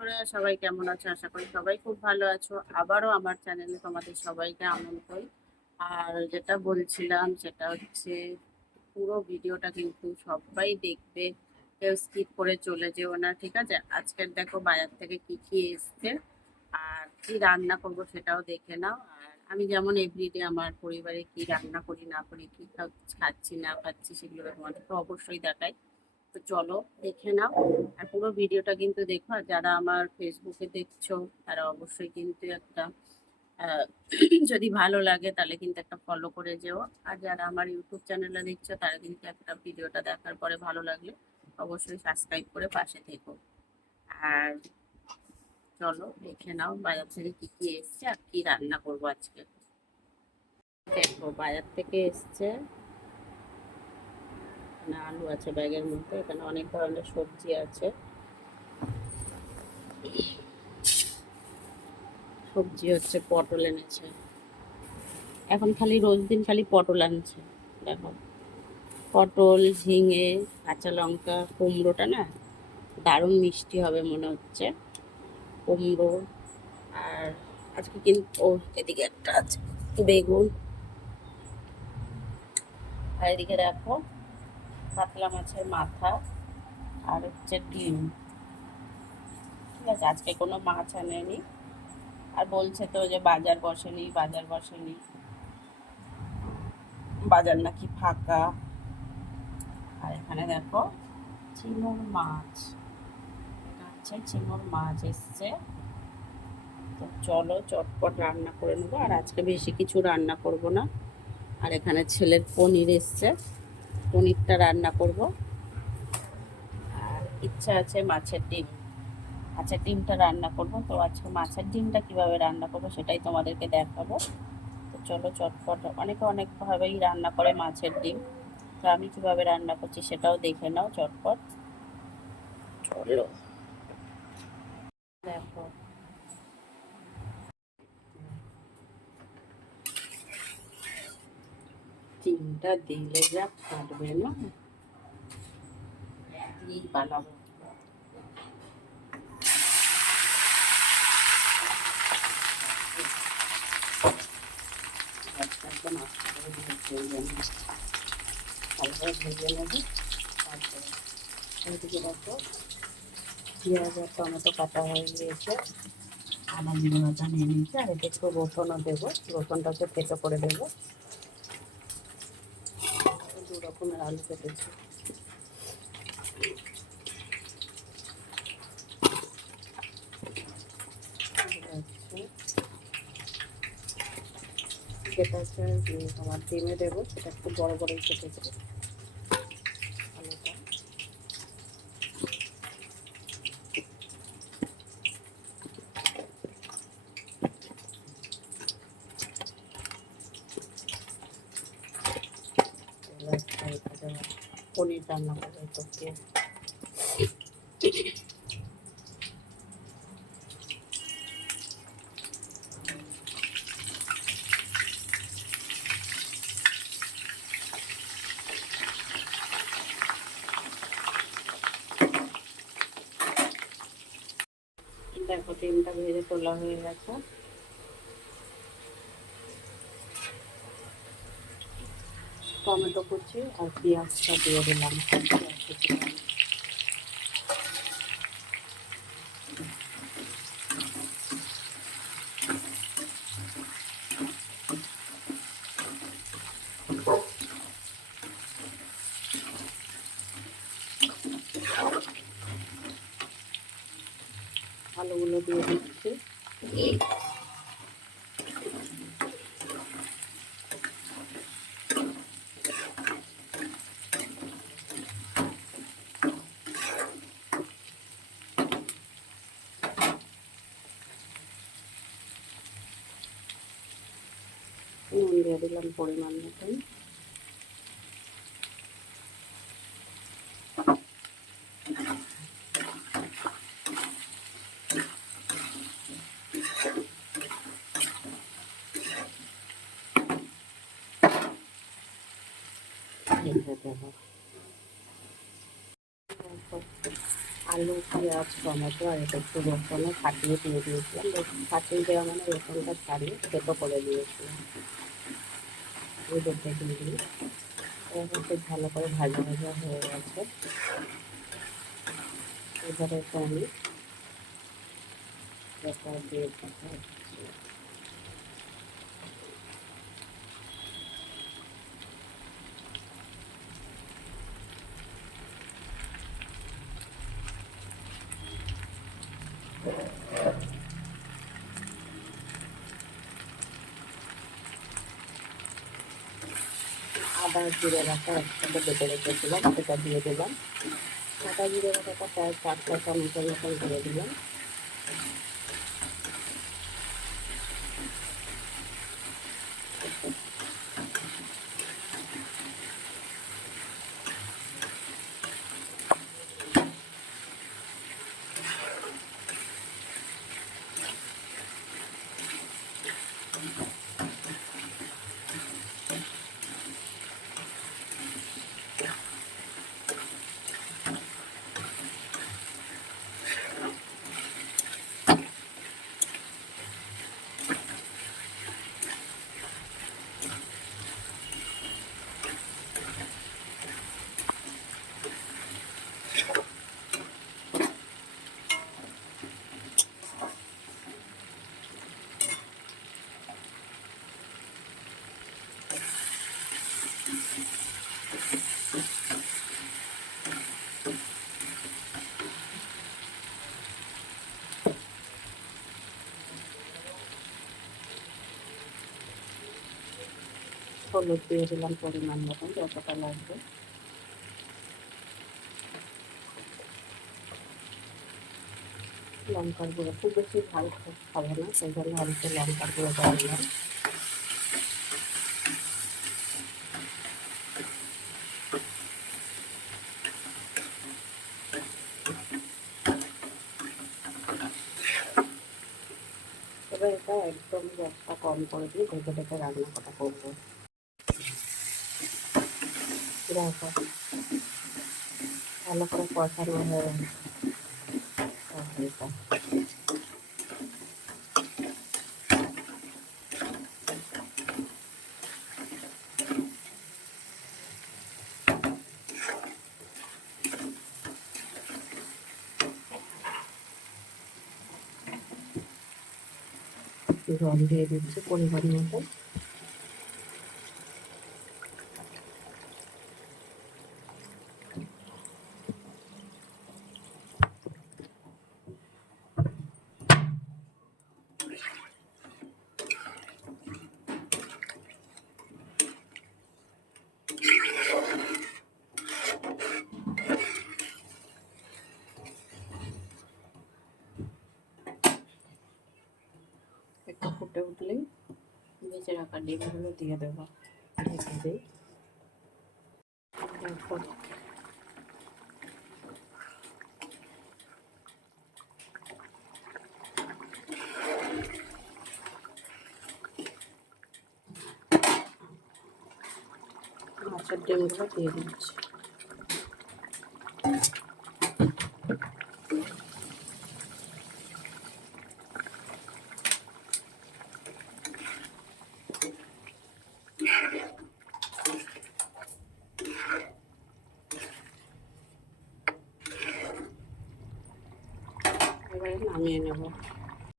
বন্ধুরা, সবাই কেমন আছো? আশা করি সবাই খুব ভালো আছো। আবারও আমার চ্যানেলে তোমাদের সবাইকে আমন্ত্রণ। আর যেটা বলছিলাম সেটা হচ্ছে, পুরো ভিডিওটা কিন্তু সবাই দেখবে, কেউ স্কিপ করে চলে যেও না, ঠিক আছে? আজকের দেখো বাজার থেকে কি কি এসছে আর কি রান্না করব সেটাও দেখে নাও। আর আমি যেমন এভরিডে আমার পরিবারে কি রান্না করি না করি, কি খাচ্ছি না খাচ্ছি, সেগুলো তোমাদেরকে অবশ্যই দেখাই। তো চলো দেখে নাও। আর পুরো ভিডিওটা কিন্তু দেখো। আর যারা আমার ফেসবুকে দেখছো তারা অবশ্যই কিন্তু একটা আহ, যদি ভালো লাগে তাহলে কিন্তু একটা ফলো করে যেও। আর যারা আমার ইউটিউব চ্যানেলে দেখছো তারা কিন্তু একটা ভিডিওটা দেখার পরে ভালো লাগলে অবশ্যই সাবস্ক্রাইব করে পাশে থেকো। আর চলো দেখে নাও বাজার থেকে কি কি এসছে আর কি রান্না করবো আজকে। দেখো বাজার থেকে এসছে, এখানে আলু আছে ব্যাগের মধ্যে, এখানে অনেক ধরনের সবজি আছে। সবজি হচ্ছে পটল এনেছে, এখন খালি রোজ দিন খালি পটল আনছে। দেখো, পটল, ঝিঙে, কাঁচা লঙ্কা, কুমড়োটা না দারুণ মিষ্টি হবে মনে হচ্ছে, কুমড়ো। আর আজকে কিন্তু এদিকে একটা আছে বেগুন। আর এদিকে দেখো কাতলা মাছের মাথা আর হচ্ছে ডিম। ঠিক আছে, আজকে কোনো মাছ আনেনি। আর বলছে তো যে বাজার বসেনি, বাজার বসেনি, বাজার নাকি ফাঁকা। আর এখানে দেখো চিংড়ি মাছ, এটা হচ্ছে চিংড়ি মাছ এসছে। তো চলো চটপট রান্না করে নেবো, আর আজকে বেশি কিছু রান্না করব না। আর এখানে ছেলের পনির এসছে, পনিরটা রান্না করব। আর ইচ্ছা আছে মাছের ডিম, মাছের ডিমটা রান্না করব। তো আজকে মাছের ডিমটা কিভাবে রান্না করবো সেটাই তোমাদেরকে দেখাবো। তো চলো চটপট, অনেকে অনেকভাবেই রান্না করে মাছের ডিম, তো আমি কিভাবে রান্না করছি সেটাও দেখে নাও চটপট। চলো দেখো, ডিমটা দিলে যা ফাটবে না, দিয়েই বানাবো। একদম আস্তে করে ভেজে নেবো, ভালোভাবে ভেজে নেবো। তারপরে ওইদিকে দেখো পেঁয়াজ আর টমেটো কাটা হয়ে গিয়েছে, আদা জিরে বাটা নিয়ে নিয়েছি। আর এতে একটু রসুনও দেবো, রসুনটাকে থেতো করে দেবো। দু রকমের আলু কেটেছি। যেটা হচ্ছে তোমার ডিমে দেবো, সেটা একটু বড় বড়ই কেটেছি আলুটা। পনির রান্না করবো তো দিয়ে। দেখো ডিমটা ভেজে তোলা হয়ে গেছে। টমেটো কুচি আর পেঁয়াজটা দিয়ে দিলাম। আলুগুলো দিয়ে দিচ্ছি। নুন দিয়ে দিলাম পরিমাণ মতন। আলু, পেঁয়াজ, টমেটো আর এটা একটু রসুনও ফাটিয়ে দিয়ে দিয়েছিলাম। ফাটিয়ে দেওয়া মানে রসুনটা ছাড়িয়ে থেতো করে দিয়েছিলাম, ওই দুধটা দিয়ে দিই। এখন খুব ভালো করে ভাজা ভাজা হয়ে গেছে। এবারে তো আমি এটা দিয়ে দিচ্ছি। আদা জিরে বাটা একসাথে বেটে রেখেছিলাম, সেটা দিয়ে দিলাম। আদা জিরে বাটাটা প্রায় 4টা চামচের মতন দিয়ে দিলাম। হলুদ দিয়ে দিলাম পরিমাণ মতন, যতটা লাগবে। লঙ্কার গুঁড়ো খুব বেশি ঝাল খাবো না, সেই জন্য আমি একটু লঙ্কার গুঁড়ো দিয়ে দিলাম। এবার এটা একদম গ্যাসটা কম করে দিয়ে ঢেকে ঢেকে রান্না করা করবো। দেখো ভালো করে কষানো হয়ে গেছে তরকারিটা। জল দিয়ে দিচ্ছি পরিমাণ মতো। একটু ফুটে উঠলেই ভেজে রাখা ডিমগুলো দিয়ে দেবো, ঢেকে দিই। তারপর মাছের ডিমগুলো দিয়ে দিচ্ছি। এবারে নামিয়ে নেব।